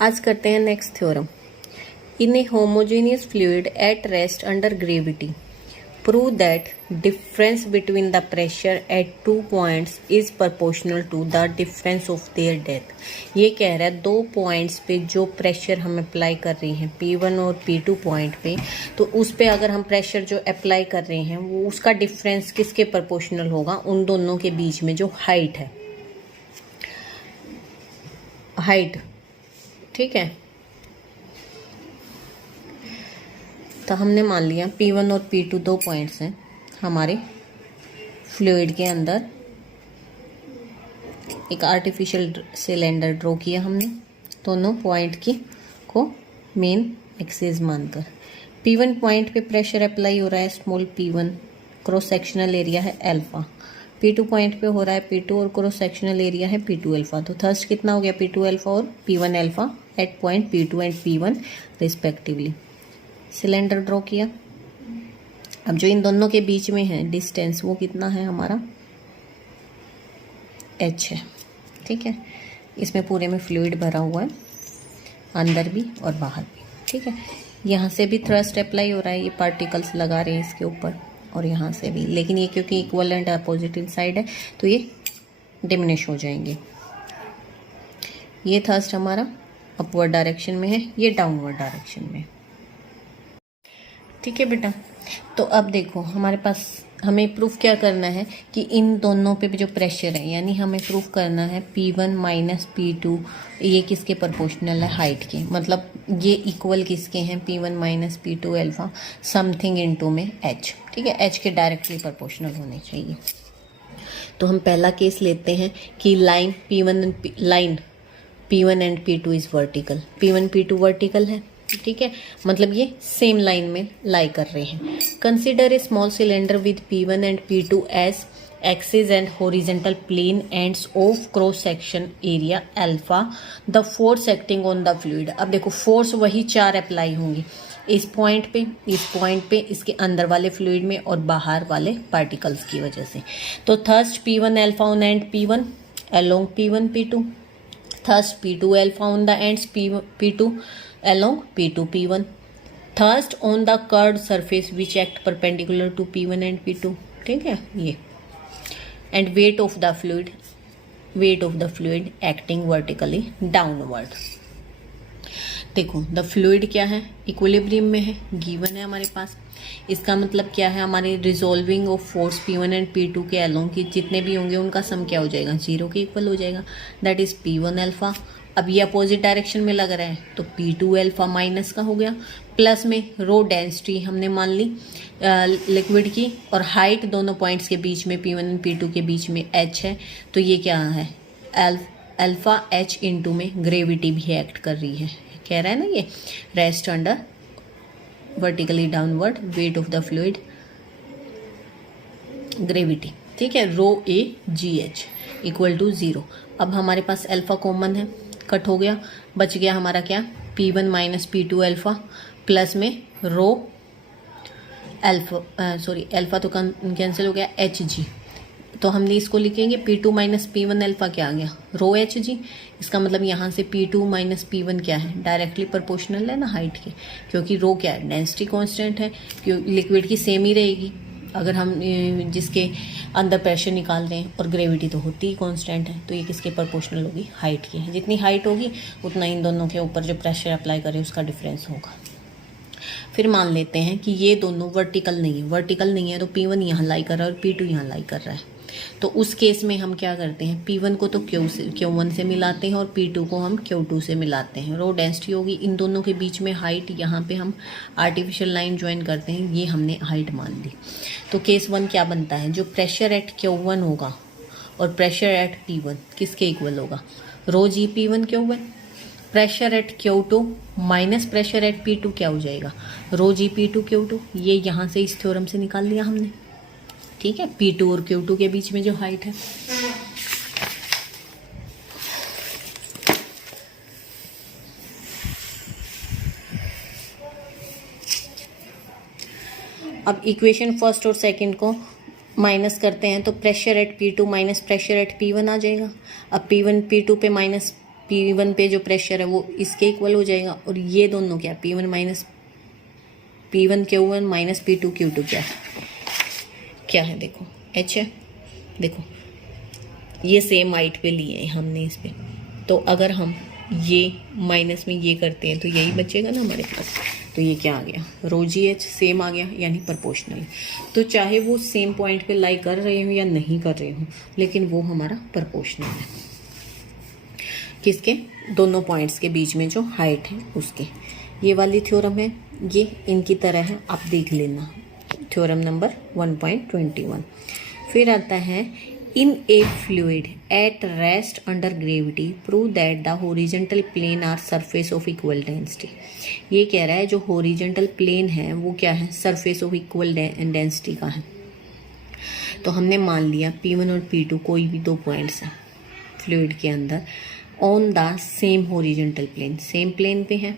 आज करते हैं next theorem. In a homogeneous fluid at rest under gravity prove that difference between the pressure at 2 points is proportional to the difference of their depth. ये कह रहा है 2 points पे जो प्रेशर हम अप्लाई कर रहे हैं P1 और P2 पॉइंट पे, तो उस पे अगर हम प्रेशर जो अप्लाई कर रहे हैं वो उसका डिफरेंस किसके प्रोपोर्शनल होगा, उन दोनों के बीच में जो हाइट है, हाइट, ठीक है। तो हमने मान लिया P1 और P2 2 पॉइंट्स हैं हमारे फ्लूइड के अंदर। एक आर्टिफिशियल सिलेंडर ड्रॉ किया हमने दोनों पॉइंट की को मेन एक्सिस मानकर। P1 पॉइंट पे प्रेशर अप्लाई हो रहा है small P1, cross sectional area है अल्फा। P2 पॉइंट पे हो रहा है P2 और क्रॉस सेक्शनल एरिया है P2 अल्फा। तो थर्स्ट कितना हो गया P2 अल्फा और P1 alpha at point P2 and P1 respectively. Cylinder draw किया। अब जो इन दोनों के बीच में है डिस्टेंस वो कितना है हमारा h है, ठीक है। इसमें पूरे में फ्लूइड भरा हुआ है अंदर भी और बाहर भी, ठीक है। यहाँ से भी थ्रस्ट अप्लाई हो रहा है, ये पार्टिकल्स लगा रहे हैं इसके ऊपर, और यहाँ से भी, लेकिन ये क्योंकि इक्वल एंड अपोजिट साइड है तो ये डिमिनिश हो जाएंगे। ये थ्रस्ट हमारा अपवर्ड डायरेक्शन में है, ये डाउनवर्ड डायरेक्शन में, ठीक है बेटा। तो अब देखो हमारे पास हमें प्रूफ क्या करना है कि इन दोनों पे भी जो प्रेशर है, यानी हमें प्रूफ करना है P1 माइनस P2 ये किसके प्रोपोर्शनल है, हाइट के। मतलब ये इक्वल किसके हैं, P1 minus P2 alpha something into में h, ठीक है। h के डायरेक्टली प्रोपोर्शनल होने चाहिए। तो हम पहला केस लेते हैं कि line P1 and P2 is vertical. P1 P2 vertical है, ठीक है, मतलब ये सेम लाइन में लाई कर रहे हैं। Consider a small cylinder with P1 and P2 as axis and horizontal plane ends of cross section area alpha, the force acting on the fluid. अब देखो फोर्स वही 4 अप्लाई होंगी इस पॉइंट पे, इस पॉइंट पे, इसके अंदर वाले फ्लूइड में और बाहर वाले पार्टिकल्स की वजह से। तो thrust P1 alpha on end P1 along P1 P2, thrust P2 alpha on the ends P2 along P2 P1, thirst on the curved surface which act perpendicular to P1 and P2, ठीक है ये। and weight of the fluid acting vertically downward। देखो the fluid क्या है, equilibrium में है, given है हमारे पास। इसका मतलब क्या है, हमारे resolving of force P1 and P2 के अलोंग की जितने भी होंगे उनका सम क्या हो जाएगा, 0 के इक्वल हो जाएगा, दैट इज P1 अल्फा। अब ये अपोजिट डायरेक्शन में लग रहा है तो P2 अल्फा माइनस का हो गया, प्लस में रो डेंसिटी हमने मान ली लिक्विड की, और हाइट दोनों पॉइंट्स के बीच में P1 एंड P2 के बीच में h है, तो ये क्या है अल्फा h इंटू में ग्रेविटी भी एक्ट कर रही है, कह रहा है ना ये rest under vertically downward weight of the fluid gravity, ठीक है। रो ए जी एच इक्वल टू 0। अब हमारे पास अल्फा कॉमन है, कट हो गया, बच गया हमारा क्या P1 minus P2 alpha plus में रो अल्फा, सॉरी अल्फा तो कैंसिल हो गया, एच जी। तो हमने इसको लिखेंगे P2 माइनस P1 अल्फा क्या आ गया, रो एच जी। इसका मतलब यहाँ से P2 माइनस P1 क्या है, डायरेक्टली प्रोपोर्शनल है ना हाइट के, क्योंकि रो क्या है, डेंसिटी कांस्टेंट है, लिक्विड की सेम ही रहेगी अगर हम जिसके अंदर प्रेशर निकाल रहे हैं, और ग्रेविटी तो होती ही कांस्टेंट है, तो ये किसके प्रोपोर्शनल होगी, हाइट की। जितनी हाइट होगी उतना इन दोनों के ऊपर जो प्रेशर अप्लाई करें उसका डिफरेंस होगा। फिर मान लेते हैं कि ये दोनों वर्टिकल नहीं है, तो P1 यहाँ लाई कर रहा है और P2 यहाँ लाई कर रहा है। तो उस केस में हम क्या करते हैं, P1 को तो Q1 से मिलाते हैं और P2 को हम Q2 से मिलाते हैं। रो डेंसिटी होगी, इन दोनों के बीच में हाइट, यहाँ पे हम आर्टिफिशियल लाइन ज्वाइन करते हैं, ये हमने हाइट मान ली। तो केस 1 क्या बनता है, जो प्रेशर एट Q1 होगा और प्रेशर एट P1 किसके इक्वल होगा, रो जी P1 Q1। Pressure at Q2 minus pressure at P2 क्या हो जाएगा, रो जी P2 Q2। ये यहाँ से इस थ्योरम से निकाल लिया हमने, ठीक है। P2 और Q2 के बीच में जो हाइट है, अब इक्वेशन फर्स्ट और सेकंड को माइनस करते हैं तो pressure at P2 minus pressure at P1 आ जाएगा। अब P1 P2 पे माइनस P1 पे जो प्रेशर है वो इसके इक्वल हो जाएगा, और ये दोनों क्या, P1 minus P1 Q1 minus P2 Q2 क्या है देखो, H है। देखो ये सेम हाइट पे लिए हैं हमने इस पे, तो अगर हम ये माइनस में ये करते हैं तो यही बचेगा ना हमारे पास। तो ये क्या आ गया, रो जी एच सेम आ गया, यानी प्रोपोर्शनल। तो चाहे वो सेम पॉइंट पे लाई कर रहे हो या नहीं कर रहे हो, लेकिन वो हमारा प्रोपोर्शनल है। किसके, दोनों पॉइंट्स के बीच में जो हाइट है उसके। ये वाली थ्योरम है, ये इनकी तरह है, आप देख लेना, थ्योरम नंबर 1.21। फिर आता है, in a fluid at rest under gravity prove that the horizontal plane are surface of equal density. ये कह रहा है जो हॉरिजॉन्टल प्लेन है वो क्या है, सरफेस ऑफ इक्वल डेंसिटी का है। तो हमने मान लिया P1 और P2 कोई भी दो पॉइंट्स हैं फ्लूइड के अंदर on the same horizontal plane, same plane पे है।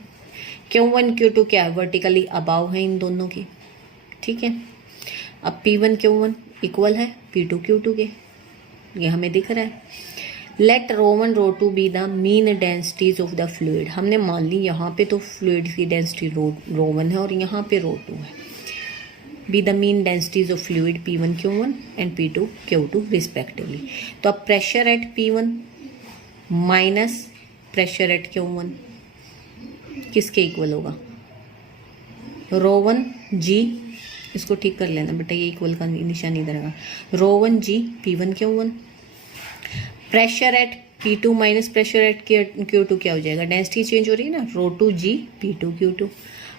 Q1 Q2 क्या है, वर्टिकली अबाव है इन दोनों के, ठीक है। अब P1 Q1 इक्वल है P2 Q2 के, ये हमें दिख रहा है। लेट रो1 रो2 be the mean densities of the fluid. हमने मान ली यहाँ पे तो फ्लूइड की डेंसिटी रो1 है और यहाँ पे रो2 है। B the mean densities of fluid P1 Q1 and P2 Q2 respectively. तो अब pressure at P1 minus pressure at Q1 किसके इक्वल होगा, रो1 जी, इसको ठीक कर लेना बेटा, ये इक्वल का निशान इधर आएगा, रो1 जी P1 Q1। Pressure at P2 minus pressure at Q2 क्या हो जाएगा, डेंसिटी चेंज हो रही है ना, रो2 जी P2 Q2।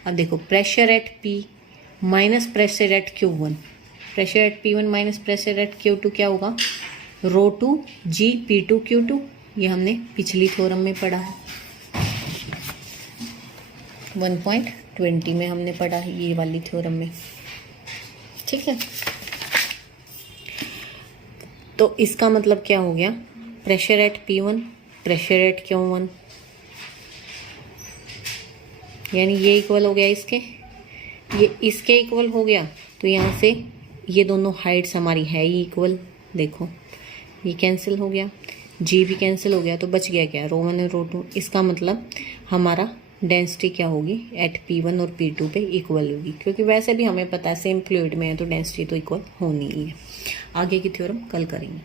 अब देखो pressure at P minus pressure at Q1, pressure at P1 minus pressure at Q2 क्या होगा, रो2 जी P2 Q2। ये हमने पिछली थ्योरम में पढ़ा है, 1.20 में हमने पढ़ा है ये वाली थ्योरम में, ठीक है। तो इसका मतलब क्या हो गया, pressure at P1 pressure at Q1, यानी ये इक्वल हो गया इसके, ये इसके इक्वल हो गया। तो यहाँ से ये दोनों हाइट्स हमारी है ही इक्वल, देखो ये कैंसिल हो गया, जी भी कैंसिल हो गया, तो बच गया क्या, रो1 और रो2। इसका मतलब हमारा डेंसिटी क्या होगी, एट P1 और P2 पे इक्वल होगी, क्योंकि वैसे भी हमें पता है सेम फ्लूइड में है तो डेंसिटी तो इक्वल होनी ही है। आगे की थ्योरम कल करेंगे।